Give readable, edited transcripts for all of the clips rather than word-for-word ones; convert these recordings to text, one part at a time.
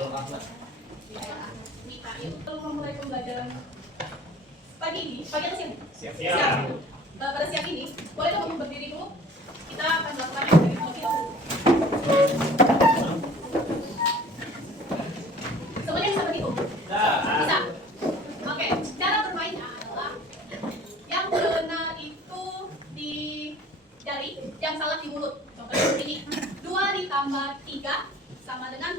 Kalau memulai pembelajaran pagi ini, pagi atau siang? Siap. Pada siang ini, boleh dong berdiri dulu. Kita akan melakukan yang dari terlebih dahulu. Semuanya bisa begitu? Bisa. Oke, cara bermainnya adalah yang benar itu di jari, yang salah di mulut. Contohnya seperti ini. 2 ditambah 3 sama dengan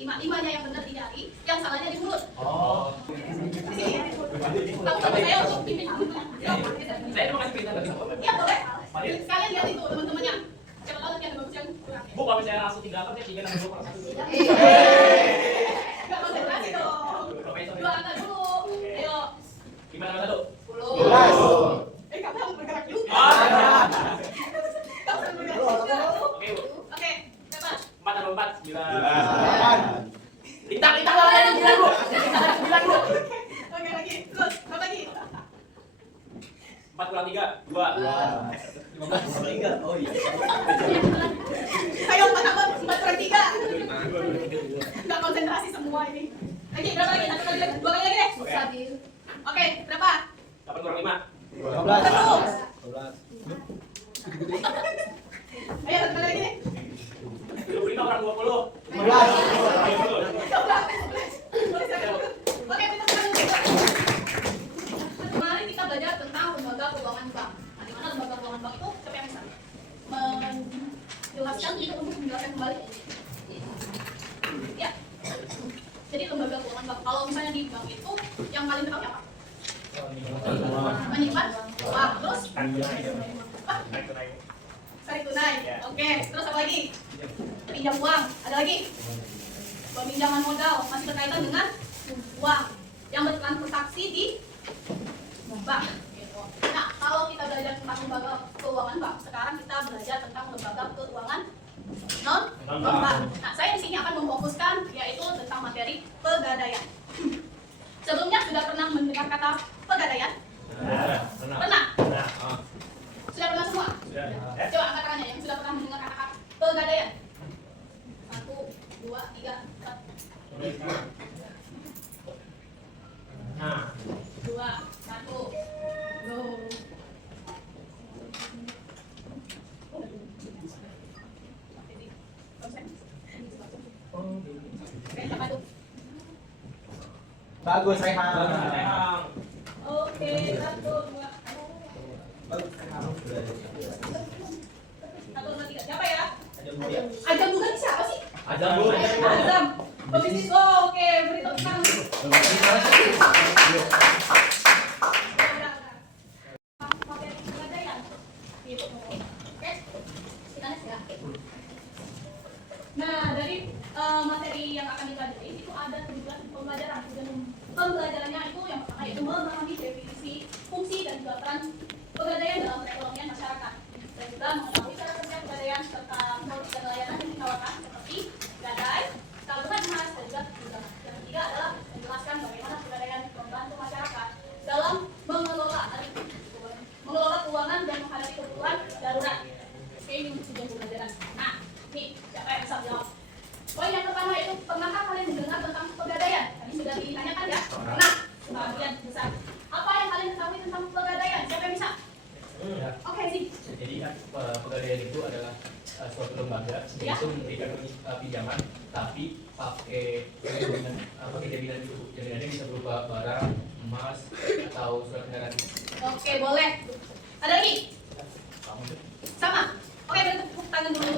5. 5-nya yang benar di jari, yang salahnya di mulut. Oh. Kamu sama saya untuk pimpin kamu. Saya mau kasih perintah tadi. Ya boleh. Sekalian lihat itu teman-temannya. Siapa tahu nanti ada bagus yang kurang. Bu, kalau misalnya langsung tinggalkan dia 3 6 2 1. Enggak konsentrasi dong. 2 angka dulu. Ayo. Gimana Mas Ado? 10. Kamu bergerak juga. Kamu bergerak juga. Oke, Bu. Oke, berapa? 4 tambah 4 9. 9. Lintang lah yang 9, Bu. 9, Bu. Oke, lagi. Terus, berapa lagi? 4 kurang 3 2. 15 kurang 3. Oh iya. Ayo, 4 tambah 4 kurang 3. Enggak konsentrasi semua ini. Lagi, berapa lagi? 1 kali lagi. 2 kali lagi deh. Oke. Oke, berapa? 8 kurang 5. 12. Terus. 12. Ayo, 1 kali lagi deh. 25 kurang 20. 15. Oke, kita sekarang kemarin kita belajar tentang lembaga keuangan bank. Nah, di mana lembaga keuangan bank itu siapa yang bisa menjelaskan itu untuk menjelaskan kembali? Ya. Jadi lembaga keuangan bank. Kalau misalnya di bank itu yang paling tahu apa? Menyimpan uang. Terus? Tarik tunai. Oke. Terus apa lagi? Pinjam uang. Ada lagi? Peminjaman modal masih berkaitan dengan uang yang bertransaksi di bank. Nah, kalau kita belajar tentang lembaga keuangan bank, sekarang kita belajar tentang lembaga keuangan non bank. Nah, saya di sini akan memfokuskan yaitu tentang materi pegadaian. Sebelumnya sudah pernah mendengar kata pegadaian? Pernah? Sudah pernah semua? Coba angkat tangannya yang sudah pernah mendengar kata pegadaian. 1, 2, 3, 4. 2, 1, go. Apa itu? Bagus, Rehan. Oke, 1, 2. 1, 2, 3. Siapa ya? Ajam bukan siapa sih? Azam. Pebisnis. Oh, oke, beri tepuk tangan. Materi pegadaian. Gitu. Oke. Kita next ya. Nah, dari materi yang akan dipelajari itu ada 17 pembelajaran. Pembelajarannya itu yang pertama yaitu memahami definisi, fungsi dan juga peran pegadaian dalam perekonomian masyarakat. Dan juga mengetahui cara kerja pegadaian serta produk dan layanan yang ditawarkan seperti gadai, tabungan emas dan juga tunjangan. Yang ketiga adalah menjelaskan bagaimana pegadaian membantu masyarakat dalam mengelola keuangan dan menghadapi kebutuhan darurat. Oke, ini untuk tujuan pembelajaran. Nah, nih siapa yang bisa jawab? Poin yang pertama itu pernahkah kalian mendengar tentang pegadaian? Tadi sudah ditanyakan ya. Nah, sebagian besar. Apa yang kalian ketahui tentang pegadaian? Siapa yang bisa? Oke sih. Jadi kan pegadaian itu adalah suatu lembaga Ya. itu memberikan pinjaman, tapi pakai jaminan itu. Jaminannya bisa berupa barang, emas, atau surat kendaraan. Oke, boleh. Ada lagi? Sama. Oke, beri tepuk tangan dulu.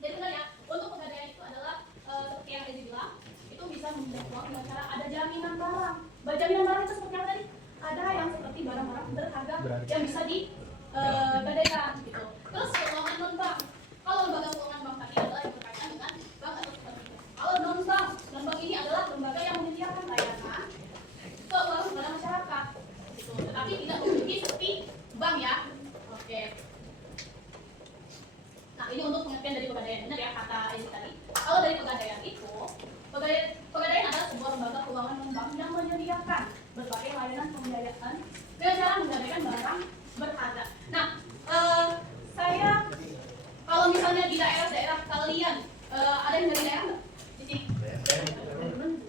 Jadi benar ya, untuk pegadaian itu adalah seperti yang Ezi bilang, itu bisa meminjam uang dengan cara ada jaminan barang. Jaminan barang itu seperti apa tadi? Ada yang seperti barang-barang berharga yang bisa digadaikan gitu. Terus keuangan non bank. Kalau lembaga keuangan bank tadi adalah yang berkaitan dengan bank atau seperti itu. Kalau non bank, non bank ini adalah lembaga yang menyediakan layanan keuangan kepada masyarakat. Gitu. Tetapi tidak memiliki seperti bank ya. Oke. Nah, ini untuk pengertian dari pegadaian. Benar ya kata Ezi tadi. Kalau dari pegadaian itu, pegadaian adalah sebuah lembaga keuangan non bank yang menyediakan berbagai layanan pembiayaan dengan cara menggadaikan barang berharga. Nah, saya kalau misalnya di daerah-daerah kalau kalian ada yang dari daerah nggak di sini?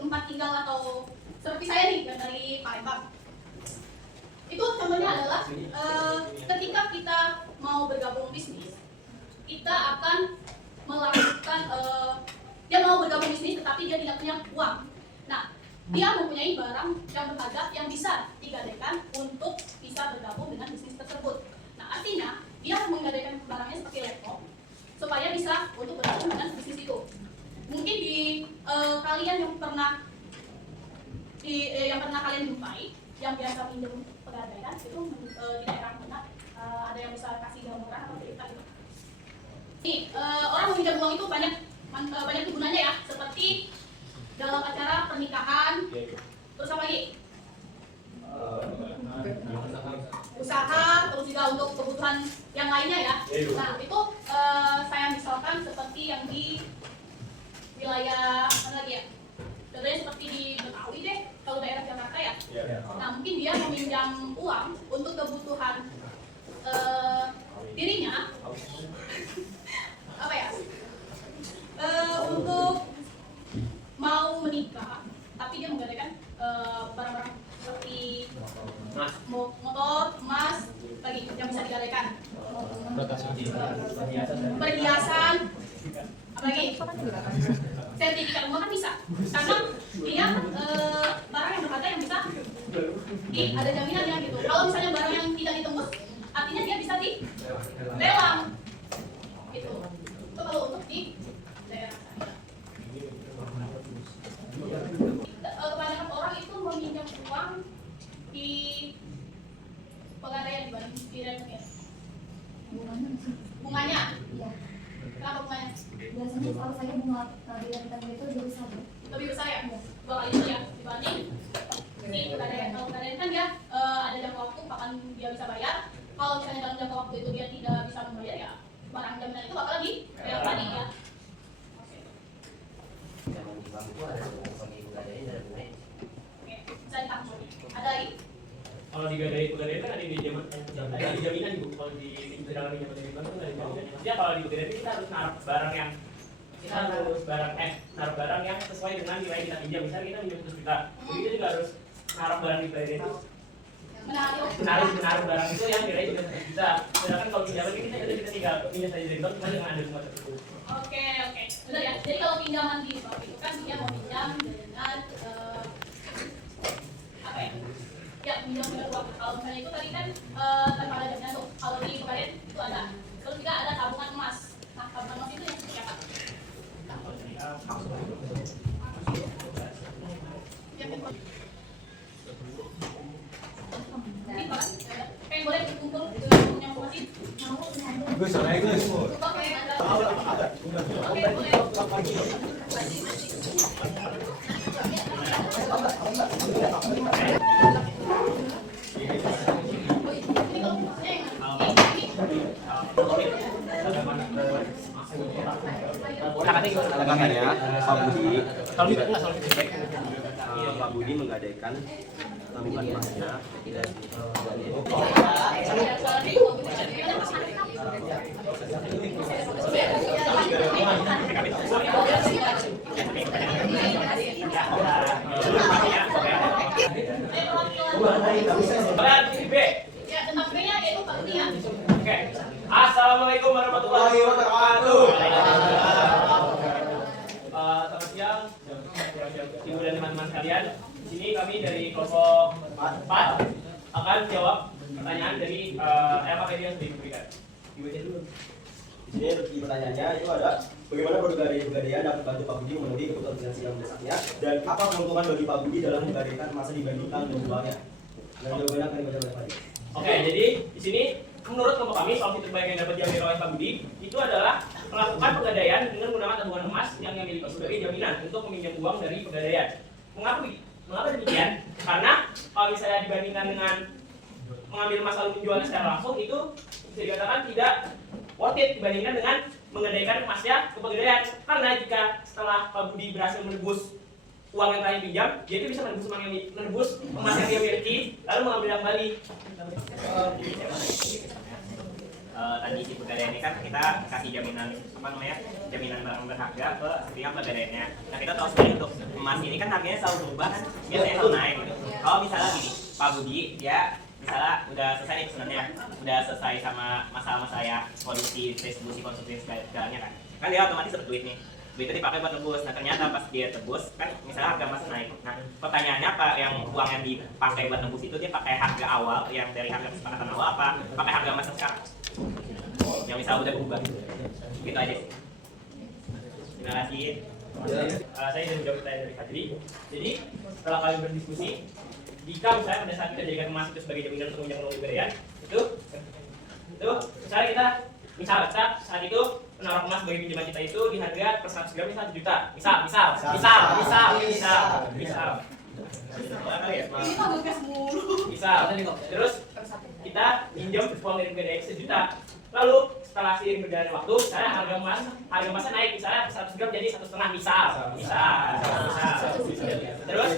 Tempat tinggal atau seperti saya nih yang dari Palembang. Itu contohnya adalah ketika kita mau bergabung bisnis, kita akan melakukan dia mau bergabung bisnis tetapi dia tidak punya uang. Nah, dia mempunyai barang yang berharga yang bisa digadaikan untuk bisa bergabung dengan bisnis tersebut. Nah, artinya dia menggadaikan barangnya seperti laptop supaya bisa untuk bergabung dengan bisnis itu. Mungkin di kalian yang pernah kalian jumpai, yang biasa pinjam pegadaian itu di daerah mana ada yang bisa kasih gambaran atau cerita gitu. Nih, orang meminjam uang itu banyak kegunaannya ya, seperti dalam acara pernikahan, terus apa lagi? Usaha, terus juga untuk kebutuhan yang lainnya ya. Nah, itu saya misalkan seperti yang di wilayah mana lagi ya? Contohnya seperti di Betawi deh, kalau daerah Jakarta ya. Nah, mungkin dia meminjam uang untuk kebutuhan dirinya, apa ya? Untuk mau menikah, tapi dia menggadaikan barang-barang seperti motor, emas, lagi yang bisa digadaikan. Perhiasan, apalagi sertifikat rumah kan bisa, karena dia barang yang berharga yang bisa ada jaminannya gitu. Kalau misalnya barang yang tidak ditembus, artinya dia bisa dilelang gitu. Itu kalau untuk di daerah saya. Kebanyakan orang itu meminjam uang di pegadaian dibanding di rekening. Bunganya? Iya. Kenapa bunganya? Biasanya kalau saya bunga di rekening itu lebih besar. Lebih besar ya? 2 kali itu ya dibanding ini pegadaian. Kalau pegadaian kan dia ada jangka waktu kapan dia bisa bayar. Kalau misalnya dalam jangka waktu itu dia tidak bisa membayar ya barang jaminan itu bakal lagi bayar tadi ya. Oke, bisa ditanggung. Ada lagi? Kalau digadai pegadaian kan ada di jaminan ibu. Kalau di dalam pinjaman dari bank kan ada jaminan. Maksudnya kalau di pegadaian kita harus naruh barang yang naruh barang yang sesuai dengan nilai kita pinjam. Misalnya kita pinjam 100 juta, jadi kita juga harus naruh barang di pegadaian itu. Menaruh barang itu yang nilai juga 100 juta. Sedangkan kalau pinjaman ini kita tinggal pinjam saja dari bank, cuma dengan ada semua tersebut. Oke, benar ya. Jadi kalau pinjaman di bank itu kan dia mau pinjam dengan apa ya? Ya, pinjam dengan uang. Kalau misalnya itu tadi kan tanpa ada jaminan tuh. Kalau di pegadaian itu ada. Terus juga ada tabungan emas. Nah, tabungan emas itu yang seperti apa? Yang boleh berkumpul yang masih Gus, naik Gus. Oke, boleh. Tangannya Pak Budi. Kalau bisa enggak selalu baik. Pak Budi menggadaikan tabungan emasnya dan Ya, tentang B-nya itu pasti ya. Oke. Assalamualaikum warahmatullahi wabarakatuh. Selamat siang, ibu dan teman-teman sekalian. Di sini kami dari kelompok 4 akan jawab pertanyaan dari LKPD yang sudah diberikan. Dibaca dulu. di sini pertanyaannya itu ada bagaimana pegadaian dapat bantu Pak Budi memenuhi kebutuhan finansial yang mendesaknya dan apa keuntungan bagi Pak Budi dalam menggadaikan masa dibandingkan menjualnya. Dan jawabannya akan dibaca oleh Pak Budi. Oke, jadi di sini menurut kelompok kami solusi terbaik yang dapat diambil oleh Pak Budi itu adalah melakukan pegadaian dengan menggunakan tabungan emas yang dimiliki sebagai jaminan untuk meminjam uang dari pegadaian. Mengapa demikian? Karena kalau misalnya dibandingkan dengan mengambil emas lalu menjualnya secara langsung itu bisa dikatakan tidak worth it dibandingkan dengan menggadaikan emasnya ke pegadaian. Karena jika setelah Pak Budi berhasil menebus uang yang telah pinjam, dia itu bisa menebus emas yang dia miliki lalu mengambil kembali. tadi si pegadaian ini kan kita kasih jaminan jaminan barang berharga ke pihak pegadaiannya. Nah kita tahu sebenarnya untuk emas ini kan harganya selalu berubah kan, biasanya selalu naik gitu. Kalau misalnya gini, Pak Budi dia misalnya udah selesai nih pesanannya, udah selesai sama masalah-masalah ya produksi, distribusi, konsumsi segalanya kan dia otomatis dapat duit nih. Duitnya dipakai buat tebus. Nah ternyata pas dia tebus kan misalnya harga emas naik. Nah pertanyaannya apa, yang uang yang dipakai buat tebus itu dia pakai harga awal yang dari harga kesepakatan awal apa pakai harga emas sekarang? Yang misalnya udah berubah gitu aja. Terima kasih. Saya ingin menjawab pertanyaan dari Fadli. Jadi setelah kalian berdiskusi, jika misalnya pada saat kita jadikan emas itu sebagai jaminan untuk menjamin pegadaian, itu misalnya kita saat itu penawaran emas sebagai pinjaman kita itu di harga per 100 gram misal 1 juta. Misal. Ini mah bekas mulu. Misal. Terus kita pinjam uang dari pegadaian 1 juta. Lalu setelah seiring berjalannya waktu, misalnya harga emasnya naik, misalnya 100 gram jadi 1,5 misal. Terus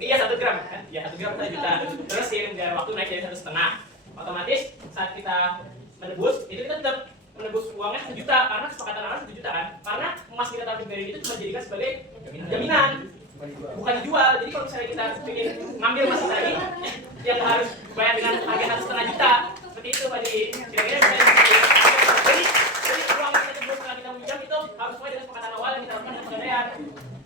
iya 1 gram kan? Ya 1 gram 1 juta. Terus seiring berjalannya waktu naik jadi 1,5. Otomatis saat kita menebus itu kita tetap menebus uangnya 1 juta karena kesepakatan awal 1 juta kan? Karena emas kita taruh di pegadaian itu cuma dijadikan sebagai jaminan, bukan dijual. Jadi kalau misalnya kita ingin ngambil emas lagi, yang harus bayar dengan harga 1,5 juta. Seperti itu Pak Ji. Kira-kira jadi uang yang kita tebus setelah kita meminjam itu harus sesuai dengan kesepakatan awal yang kita lakukan dengan pegadaian.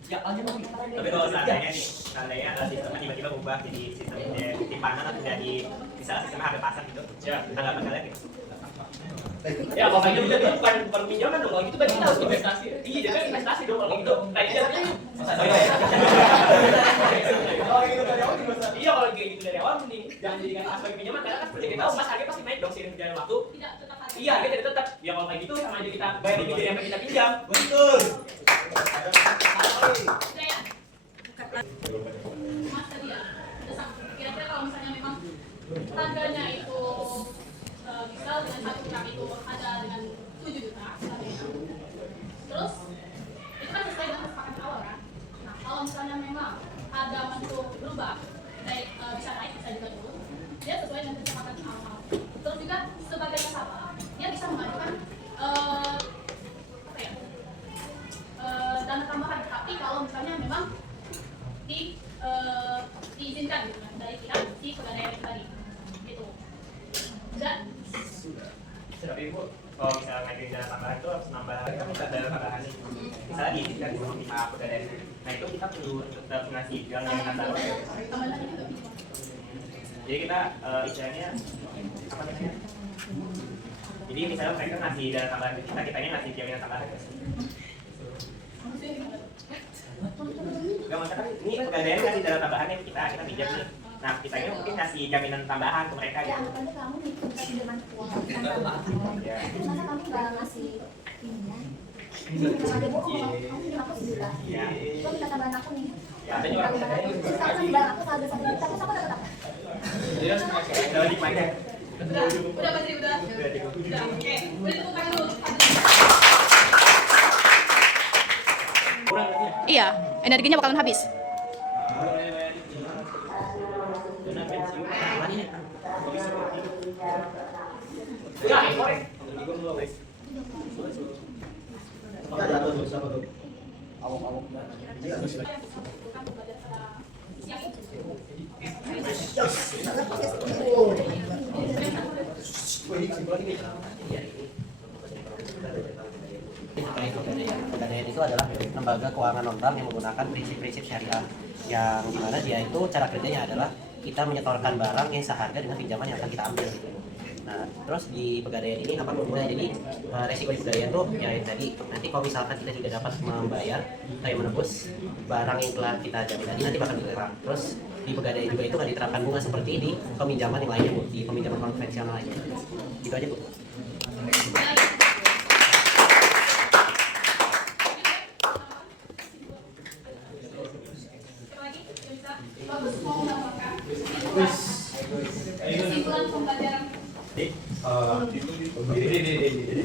Ya, tapi kalau seandainya sistemnya tiba-tiba berubah jadi sistem simpanan atau jadi misalnya sistem harga pasar gitu, ya tanggapan kalian gitu. Ya kalau kayak gitu bukan pinjaman dong, kalau gitu kan kita harus investasi. Iya, jadi investasi dong kalau gitu. Kayak gitu. Iya kalau kayak gitu dari awal mending jangan jadikan emas sebagai pinjaman karena kan seperti kita tahu emas harganya pasti naik dong seiring berjalannya waktu. Tidak tetap harga. Iya, dia tidak tetap. Ya kalau kayak gitu sama aja kita bayar di yang kita pinjam. Betul. Mas tadi ya, kira-kira kalau misalnya memang harganya itu misal dengan 1 gram itu ada dengan 7 juta misalnya. Terus itu kan sesuai dengan kesepakatan awal kan? Nah kalau misalnya memang harga emas itu berubah, bisa naik, bisa juga turun, dia sesuai dengan kesepakatan awal. Terus juga sebagai nasabah, dia bisa mengajukan dana tambahan. Tapi kalau misalnya memang diizinkan gitu kan dari pihak si pegadaian itu tadi gitu. Dan Tapi Bu, kalau misalnya ngadain dana tambahan itu harus nambah kan kita dana tambahan nih. Misalnya diizinkan sama pihak pegadaian. Nah itu kita perlu tetap ngasih bilang yang tambahan. tambahan juga bisa. Jadi kita istilahnya apa namanya? Jadi misalnya mereka ngasih dana tambahan ke kita, kitanya ngasih jaminan tambahan. Maksudnya gimana? Enggak maksudnya kan ini pegadaian ngasih dana tambahan yang kita pinjam nih. Nah kitanya mungkin ngasih jaminan tambahan ke mereka Ya, gitu. anggapannya kamu minta pinjaman uang. Ya. Masa kamu nggak ngasih pinjaman? Ada bohong, kamu pinjam aku 1 juta. Ya. Lo minta tambahan aku nih. Ya, ada juga. Terus kamu kan barang aku harga 1 juta, terus aku dapat apa? Kalau di mana? Udah Badri, udah. Oke, boleh temukan dulu. Iya, energinya bakalan habis. Ya, korek. Jatuh tuh, siapa tuh? Pegadaian itu adalah lembaga keuangan non bank yang menggunakan prinsip-prinsip syariah yang dimana dia itu cara kerjanya adalah kita menyetorkan barang yang seharga dengan pinjaman yang akan kita ambil gitu. Nah, terus di pegadaian ini apa berbeda? Jadi resiko di pegadaian tuh ya tadi nanti kalau misalkan kita tidak dapat membayar kayak menebus barang yang telah kita jamin tadi nanti bakal dilarang. Terus di pegadaian juga itu nggak diterapkan bunga seperti di peminjaman yang lainnya Bu, di peminjaman konvensional lainnya. Gitu aja Bu. Bagus mau menambahkan kesimpulan pembelajaran. Jadi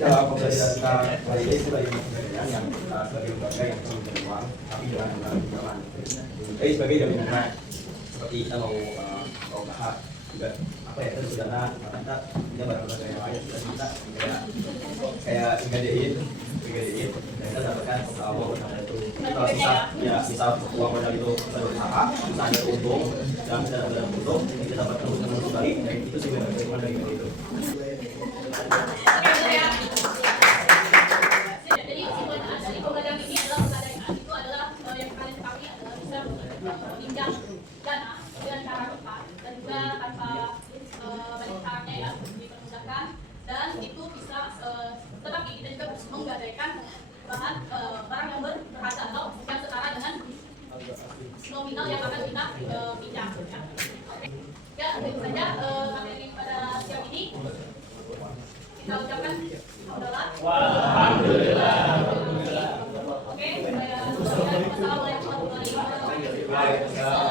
dalam pembelajaran kita kali ini itu lagi pembelajaran yang sebagai lembaga yang bisa mencari uang tapi dengan pinjaman. Jadi sebagai jaminan seperti kita mau bahas juga apa ya sederhana, kita punya barang-barang yang lain kita kayak gadein dan kita dapatkan uang modal itu. Kalau misal uang modal itu bisa berusaha, bisa ada untung dan bisa ada untung, kita dapat untung kembali dan itu sih bagaimana dari itu. Jadi kesimpulan dari pembelajaran ini adalah pegadaian itu adalah yang kalian ketahui adalah bisa meminjam dana dengan cara tepat dan juga tanpa banyak syaratnya ya, dipermudahkan, dan itu bisa tetapi kita juga harus menggadaikan barang yang berharga atau yang setara dengan nominal yang akan kita pinjam ya. Ya, itu saja materi pada siang ini. Kita ucapkan alhamdulillah. Oke, saya assalamualaikum warahmatullahi wabarakatuh.